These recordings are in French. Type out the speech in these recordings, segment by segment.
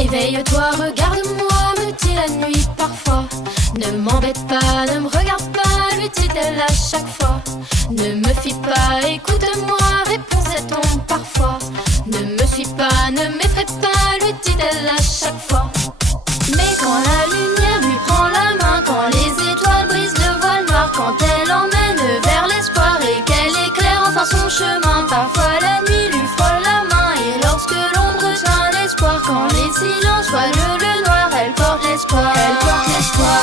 Éveille-toi, regarde-moi, me dit la nuit parfois. Ne m'embête pas, ne me regarde pas, lui dit-elle à chaque fois. Ne me fuis pas, écoute-moi, répond-on parfois. Ne me suis pas, ne m'effraie pas, lui dit-elle à chaque fois. Mais quand la lumière lui prend la main, quand les étoiles brisent le voile noir, quand elle emmène vers l'espoir et qu'elle éclaire enfin son chemin, parfois la nuit lui frôle la main. Et lorsque l'ombre tient l'espoir, quand les silences voilent le noir, elle porte l'espoir. Elle porte l'espoir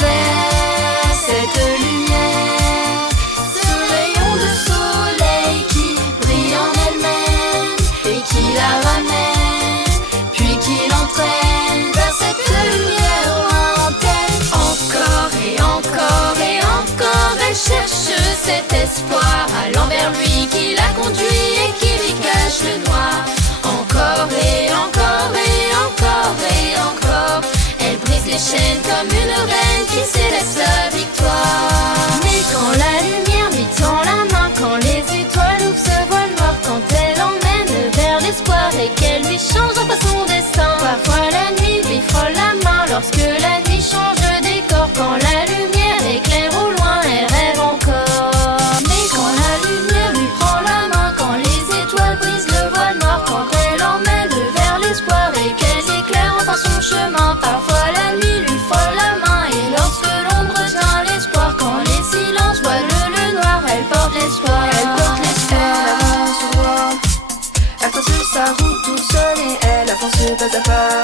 vers cette lumière, ce rayon de soleil qui brille en elle-même et qui la ramène, puis qui l'entraîne vers cette lumière lointaine. Encore et encore et encore, elle cherche cet espoir allant vers lui qui la conduit et qui lui cache le noir. Encore et encore et encore et encore, elle brise les chaînes comme une reine qui célèbre sa victoire. Mais quand la lumière lui tend la main, quand les étoiles ouvrent ce voile noir, quand elle emmène vers l'espoir et qu'elle lui change enfin son destin, parfois la nuit lui frôle la main. Lorsque la nuit change de décor, quand la lumière éclaire au loin, elle rêve encore. Mais quand la lumière lui prend la main, quand les étoiles brisent le voile noir, quand elle emmène vers l'espoir et qu'elle éclaire enfin son chemin, parfois la nuit lui frôle la main. Et lorsque l'ombre tient l'espoir, quand les silences voilent le noir, elle porte l'espoir. Elle porte l'espoir. Elle avance droit, elle trace sa route toute seule et elle avance pas à pas.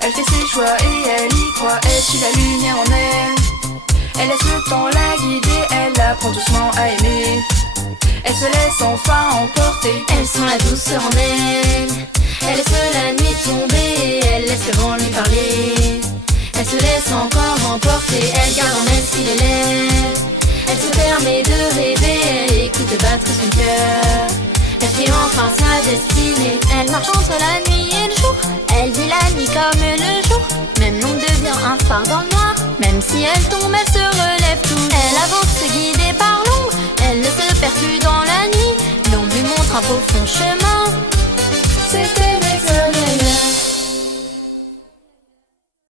Elle fait ses choix et elle y croit, elle suit la lumière en elle. Elle laisse le temps la guider, elle apprend doucement à aimer. Elle se laisse enfin emporter, Elle sent la douceur en elle, elle laisse la nuit tomber et elle laisse le vent lui parler. Elle se laisse encore emporter, elle garde en elle s'il élève. Elle se permet de rêver, elle écoute battre son cœur. Elle fait enfin sa destinée. Elle marche entre la nuit et le jour, elle vit la nuit comme le jour. Même l'ombre devient un phare dans le noir, même si elle tombe, elle se relève toujours. Elle avance guidée par l'ombre, elle ne se perd plus dans la nuit. L'ombre lui montre un profond chemin. c'était